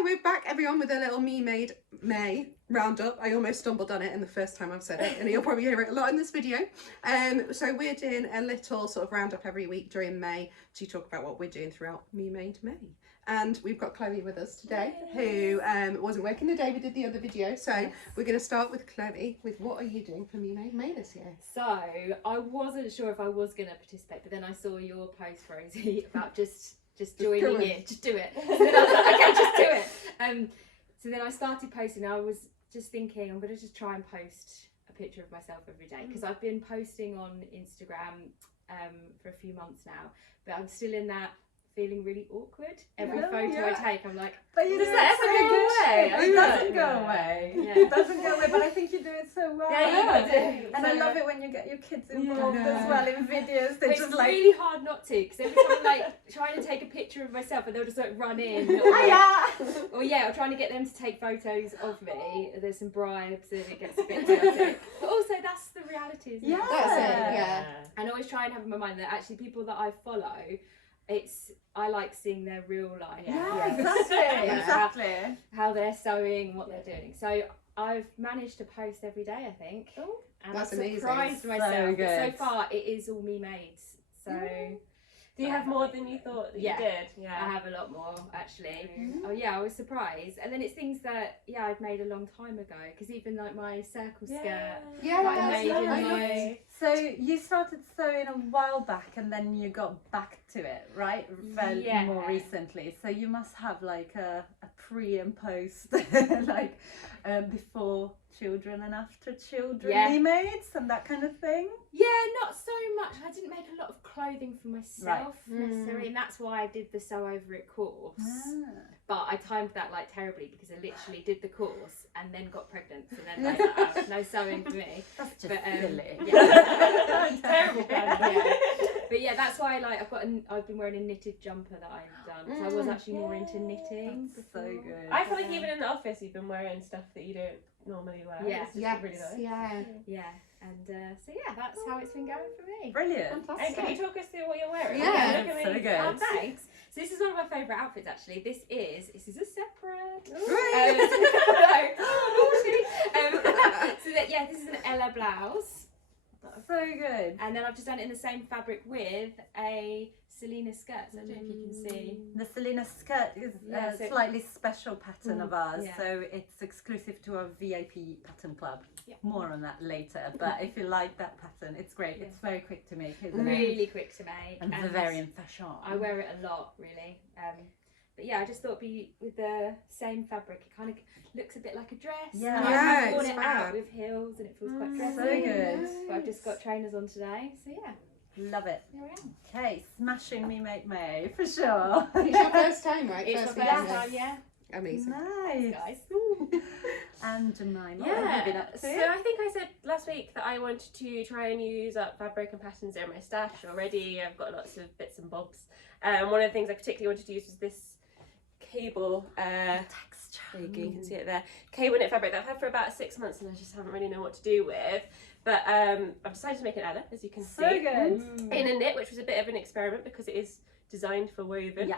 Hi, we're back everyone with a little me made May roundup. I almost stumbled on it in the first time I've said it, and you'll probably hear it a lot in this video. So we're doing a little sort of roundup every week during May to talk about what we're doing throughout Me Made May. And we've got Chloe with us today, who wasn't working the day we did the other video. So we're going to start with Chloe with what are you doing for Me Made May this year? So I wasn't sure if I was going to participate, but then I saw your post, Rosie, about just joining in, just do it. So then I was like, okay, just do it. So then I started posting. I was just thinking, I'm going to just try and post a picture of myself every day, because I've been posting on Instagram for a few months now, but I'm still in that feeling really awkward. Every photo I take, I'm like, but you does that ever go away? It doesn't go away. Yeah. It doesn't go away, but I think you do it so well. Yeah, you do. And I love it when you get your kids involved as well in videos. They It's just like really hard not to, because every time I'm like trying to take a picture of myself and they'll just like run in, or or trying to get them to take photos of me. There's some bribes and it gets a bit chaotic. But also that's the reality, isn't it? That's it, yeah. And I always try and have in my mind that actually people that I follow, I like seeing their real life. Yeah, exactly. How they're sewing, what they're doing. So I've managed to post every day, I think. Oh, and that's I've amazing. surprised myself. So good. So far, it is all me made. So do you have more than you thought that you did? Yeah, I have a lot more actually. Oh yeah, I was surprised. And then it's things that I'd made a long time ago, because even like my circle skirt that I made in my. So you started sewing a while back, and then you got back to it, right? More recently. So you must have like a pre and post, like before children and after children me-mades and that kind of thing. Yeah, not so much. I didn't make a lot of clothing for myself necessarily, and that's why I did the sew over it course. But I timed that like terribly, because I literally did the course and then got pregnant, so then like, no sewing for me. That's just silly. Yeah. Terrible plan. Yeah. But yeah, that's why like I've been wearing a knitted jumper that I've done. So I was actually more into knitting. That's so good. I feel like even in the office you've been wearing stuff that you don't normally wear. Yeah. It's just really nice. Yeah. And so yeah, that's how it's been going for me. Brilliant. And can you talk us through what you're wearing? Yeah, look so amazing. good. Oh, thanks. So this is one of my favourite outfits actually. This is a separate. So that this is an Ella blouse. So good. And then I've just done it in the same fabric with a Selena skirt. So I don't know if you can see. The Selena skirt is a slightly special pattern of ours, so it's exclusive to our VIP pattern club. Yeah. More on that later, but if you like that pattern, it's great. It's very quick to make, isn't it? Really quick to make. And very in fashion. I wear it a lot, really. But yeah, I just thought with the same fabric, it kind of looks a bit like a dress. Yeah, and I've worn it out with heels, and it feels quite dressy. So good. But I've just got trainers on today, so yeah. Love it. Here I am. Okay, smashing Me Make May for sure. It's your first time, right? It's First my video. first time, yeah. Amazing. Nice. Guys. And Jemima, what have you been up to? So I think I said last week that I wanted to try and use up fabric and patterns in my stash already. I've got lots of bits and bobs. One of the things I particularly wanted to use was this cable texture. There you go, you can see it there. Cable knit fabric that I've had for about 6 months, and I just haven't really known what to do with. But I've decided to make an Ella, as you can see. So good. In a knit, which was a bit of an experiment because it is designed for woven. Yeah.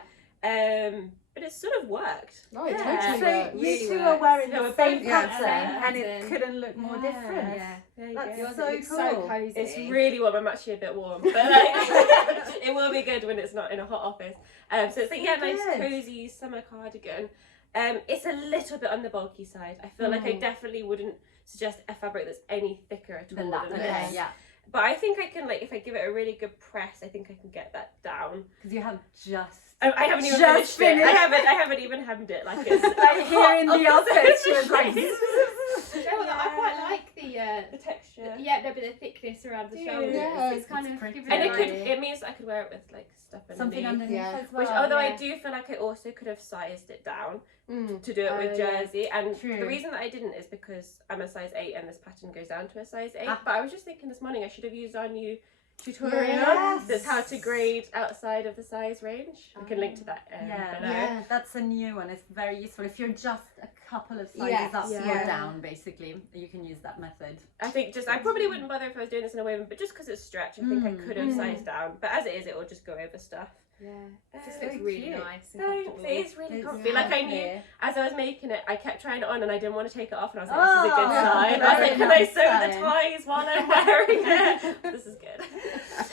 But it sort of worked. Oh, it Yeah. totally So works. you Really two works. are wearing So the we're same both pattern, pattern. and it couldn't look more different. Yeah. There you That's go. Yours so looks cool. so cozy. It's really warm. I'm actually a bit warm, but like, it will be good when it's not in a hot office. So it's like nice cozy summer cardigan. It's a little bit on the bulky side. I feel like I definitely wouldn't suggest a fabric that's any thicker at all Than that. than Okay, this. yeah. But I think I can, like, if I give it a really good press, I think I can get that down. Because you have just. I haven't even Just finished it. finished. I haven't even hemmed it. Like it's Like here in the office, she was like. Do you know what, I quite like the texture. but the thickness around the shoulders. Yeah, It's kind it's of pretty. giving And it it means that I could wear it with like stuff underneath. Something underneath as well. Which, although I yeah. do feel like I also could have sized it down to do it Oh, with jersey, and True. the reason that I didn't is because I'm a size 8 and this pattern goes down to a size 8. Ah. But I was just thinking this morning I should have used our new tutorial Yes. that's how to grade outside of the size range. We can link to that below. Yeah. That's a new one. It's very useful. If you're just a couple of sizes up Yeah. or down, basically, you can use that method. I think I probably wouldn't bother if I was doing this in a woven, but just because it's stretch, I think I could have sized down. But as it is, it will just go over stuff. It just So looks really cute. nice and Thanks. comfortable. It is really It's comfy. Like I knew lovely. as I was making it, I kept trying it on and I didn't want to take it off, and I was like, this is a good Oh, sign. I was very like, can I nice sew the sign. ties while I'm wearing it? This is good.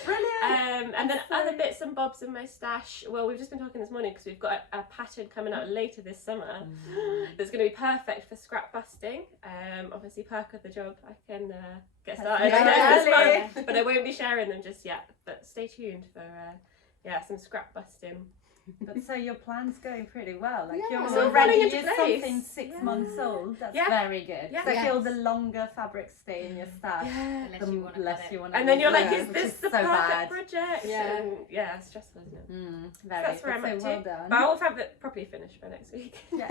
Brilliant. And then other bits and bobs in my stash. Well, we've just been talking this morning because we've got a pattern coming out later this summer that's going to be perfect for scrap busting. Obviously, perk of the job, I can get started on Yeah, it this month, yeah. but I won't be sharing them just yet. But stay tuned for some scrap busting. But so your plan's going pretty well. Like Yeah. you're It's all already falling into used place. something 6 months old. That's Yeah. very good. Yeah. So I feel Yes. the longer fabrics stay in your stash, Unless the you want to less cut you it. want to. And then you're like, Yeah. is this the so perfect bad? project? Yeah. And it's stressful, isn't it? Very. That's where I'm but up so to. well done. But I will have it properly finished by next week. Yeah.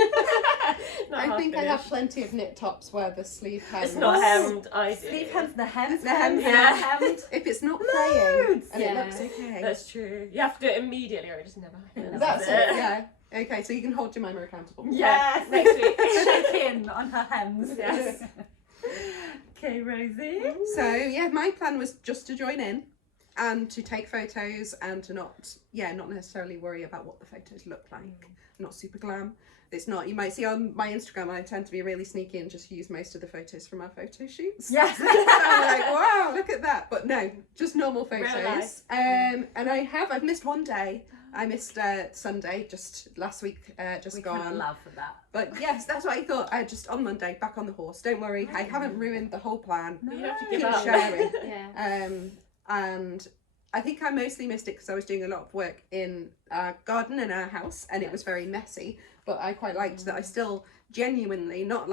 Not I half think I have finished. plenty of knit tops where the sleeve hems. It's not hemmed. I do. Sleeve hems, the hems, The hems, yeah. hemmed. If it's not playing Loads. and Yeah. it looks okay. That's true. You have to do it immediately, or it just never happens. That's it. Yeah. Okay, so you can hold Jemima accountable. Yes. Next week. Check in on her hems. Yes. Okay, Rosie. So yeah, my plan was just to join in and to take photos and to not necessarily worry about what the photos look like. Not super glam. It's not. You might see on my Instagram I tend to be really sneaky and just use most of the photos from our photo shoots. Yes. I'm like, wow, look at that. But no, just normal Real photos. life. And I've missed one day. I missed Sunday, just last week, just We can't gone. allow for that. But yes, that's what I thought. I just on Monday, back on the horse. Don't worry, I haven't ruined the whole plan. You don't have to Keep give up. sharing. Yeah. And I think I mostly missed it because I was doing a lot of work in our garden in our house, and it was very messy. But I quite liked that I still genuinely, not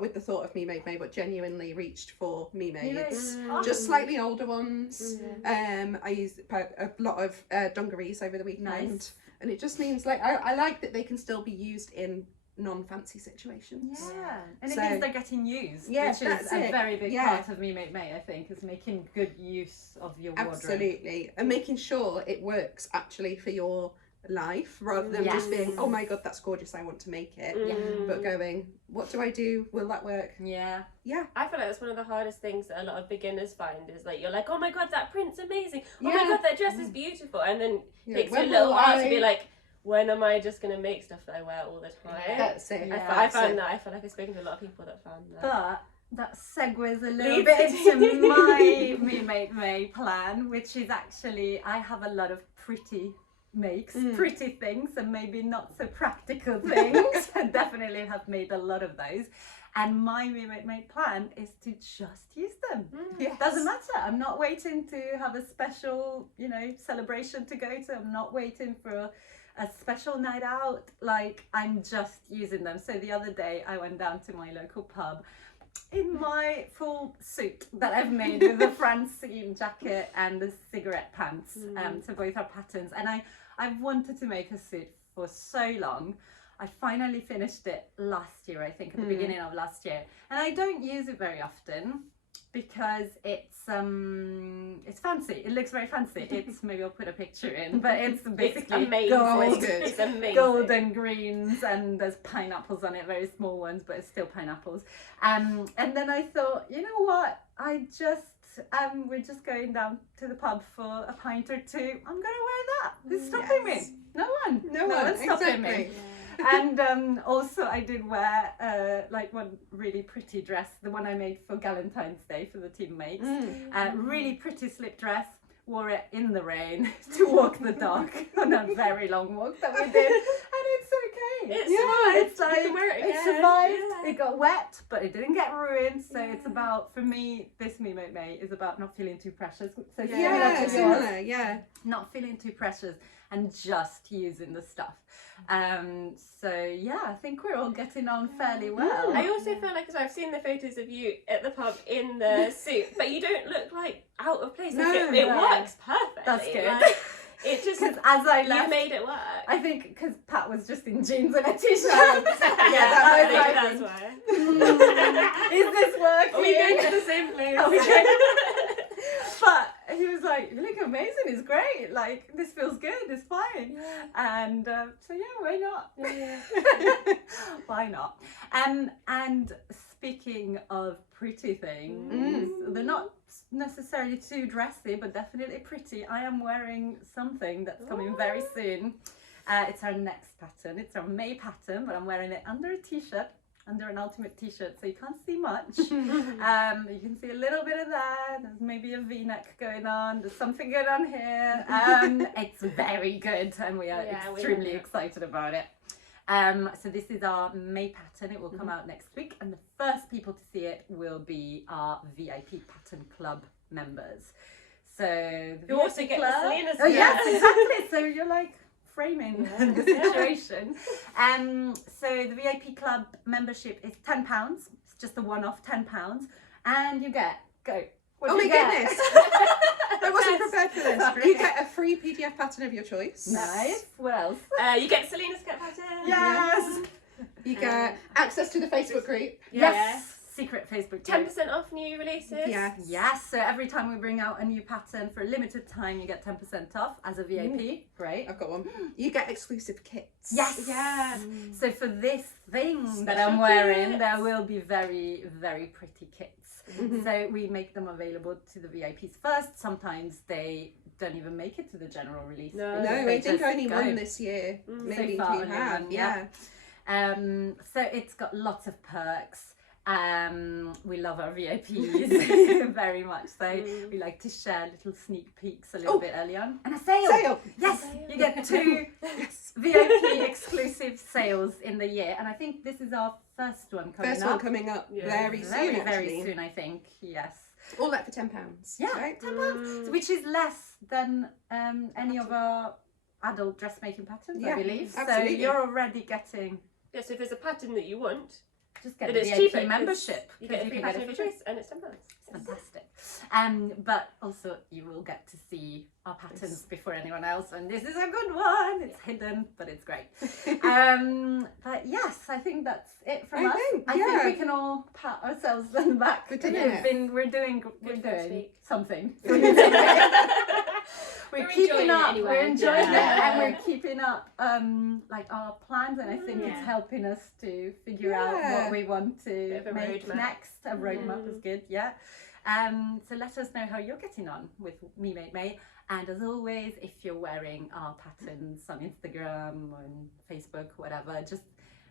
with the thought of Me Made May, but genuinely reached for Me Mades. Just slightly older ones. I used a lot of dungarees over the weekend, Nice. and it just means like I like that they can still be used in non-fancy situations. Yeah, and So- it means they're getting used, Yes, which is that's a it. very big Yeah. part of Me Make May, I think, is making good use of your wardrobe. Absolutely, and making sure it works actually for your life rather than Yes. just being, oh my god, that's gorgeous, I want to make it. But going, what do I do? Will that work? Yeah. Yeah. I feel like that's one of the hardest things that a lot of beginners find is like you're like, oh my god, that print's amazing. Oh my Yeah. god, that dress is beautiful, and then Yeah, takes you a when little will while to be I- like, when am I just gonna make stuff that I wear all the time? That's it. Yeah. I That's found it. that. I feel like I've spoken to a lot of people that found that. But that segues a little Leads bit into- into my Me Make May plan, which is actually, I have a lot of pretty makes, pretty things, and maybe not so practical things. I definitely have made a lot of those. And my Me Make May plan is to just use them. Yes. Doesn't matter. I'm not waiting to have a special, celebration to go to. I'm not waiting for a special night out. Like, I'm just using them. So the other day I went down to my local pub in my full suit that I've made with a Francine jacket and the cigarette pants. So both are patterns. And I've wanted to make a suit for so long. I finally finished it last year, I think, at the beginning of last year. And I don't use it very often because it's fancy. It looks very fancy. It's, maybe I'll put a picture in, but it's basically amazing. gold, Good. It's amazing. gold and greens, and there's pineapples on it, very small ones, but it's still pineapples. And then I thought, you know what? We're just going down to the pub for a pint or two. I'm gonna wear that. Who's stopping Yes. me? No one. No one, one's stopping me. exactly. And also I did wear like one really pretty dress, the one I made for Valentine's Day for the teammates. Really pretty slip dress. Wore it in the rain to walk the dog on a very long walk that we did, and it's okay. It It's survived. like You can wear it it again. survived. Yeah. It got wet, but it didn't get ruined. So it's about, for me, this Me Make May is about not feeling too precious. So similar Yeah, to yours, similar, yeah. not feeling too precious and just using the stuff. So yeah, I think we're all getting on fairly well. I also feel like, as I've seen the photos of you at the pub in the suit, but you don't look like out of place. Like, No. it No. works perfectly. That's good. Like, it just, Because as I you left, made it work. I think because Pat was just in jeans and a t-shirt. that I might was be like, that's why. is this working? Are we going to the same place? Are we going- But he was like, you look amazing, it's great, like this feels good, it's fine. And so yeah, why not? Why not? And speaking of pretty things, they're not necessarily too dressy, but definitely pretty. I am wearing something that's coming very soon. It's our next pattern. It's our May pattern, but I'm wearing it under a t-shirt, under an ultimate t-shirt, so you can't see much. You can see a little bit of that. There's maybe a v-neck going on. There's something going on here. It's very good, and we are extremely excited about it. So this is our May pattern. It will come out next week, and the first people to see it will be our VIP Pattern Club members. So you also get the Selena. Oh yes, exactly. So you're like framing the situation. So the VIP Club membership is £10. It's just a one-off £10, and you get Oh my goodness! I wasn't prepared for this. You get a free PDF pattern of your choice. Nice. What else? You get Selena's cut pattern. Yes. You get access to the Facebook group. Yes. Secret Facebook group. 10% off new releases. Yes. Yes. So every time we bring out a new pattern for a limited time, you get 10% off as a VIP. Great. I've got one. You get exclusive kits. Yes. Yeah. So for this thing that Special I'm wearing, kits. there will be very, very pretty kits. So we make them available to the VIPs first. Sometimes they don't even make it to the general release. No, No, They I think just only go. one this year. Maybe So far, two only have. one, Yeah. So it's got lots of perks. We love our VIPs very much. So we like to share little sneak peeks a little bit early on. And a sale! Yes! You get 2 VIP exclusive sales in the year. And I think this is our first one coming First up. one coming up very soon, Very actually. soon, I think. Yes. All that for £10. Yeah, Right? £10, which is less than any of our adult dressmaking patterns, I believe. absolutely. So you're already getting, Yeah, so if there's a pattern that you want, just get but a it's VIP cheaper. membership. You get a free can pattern get of a your free. choice, and it's £10. Fantastic. But also you will get to see our patterns before anyone else, and this is a good one. It's hidden, but it's great. But yes, I think that's it from us. I think we can all pat ourselves on the back. We're doing We're doing first week. something. We're keeping enjoying it up. anyway. We're enjoying it, Yeah. and we're keeping up like our plans, and I think it's helping us to figure out what we want to Bit of a make roadmap. next. A roadmap is good, yeah. So let us know how you're getting on with Me Made May. And as always, if you're wearing our patterns on Instagram, on Facebook, whatever, just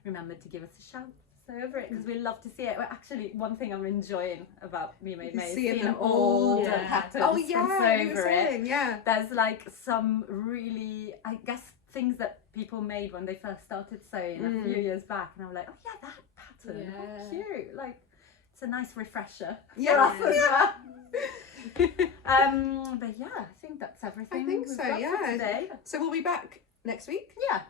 remember to give us a shout. So over it, because we love to see it. Well, actually, one thing I'm enjoying about Me Made May is Seeing seeing them all the all. patterns Oh from yeah, you were Sew Over It. saying, yeah. There's like some really, I guess, things that people made when they first started sewing a few years back, and I'm like, oh yeah, that pattern, how cute! Like, it's a nice refresher for us as well. But yeah, I think that's everything. I think we've so, got for yeah. today. So we'll be back next week. Yeah,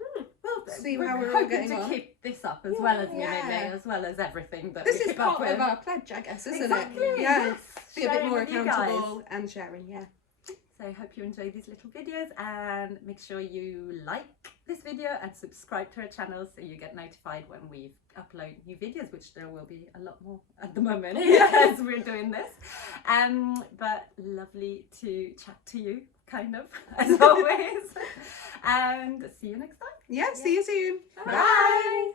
we'll See we're how we're all hoping getting to on. keep this up as well as Me Yeah. Made May, as well as everything that This we is keep up part with. of our pledge, I guess, isn't Exactly. it? Yeah. Yes. Be a bit Sharing more with you accountable guys. and sharing, yeah. So I hope you enjoy these little videos, and make sure you like this video and subscribe to our channel so you get notified when we upload new videos, which there will be a lot more at the moment as we're doing this. But lovely to chat to you, kind of, as always. And see you next time. Yeah, see you soon. Bye.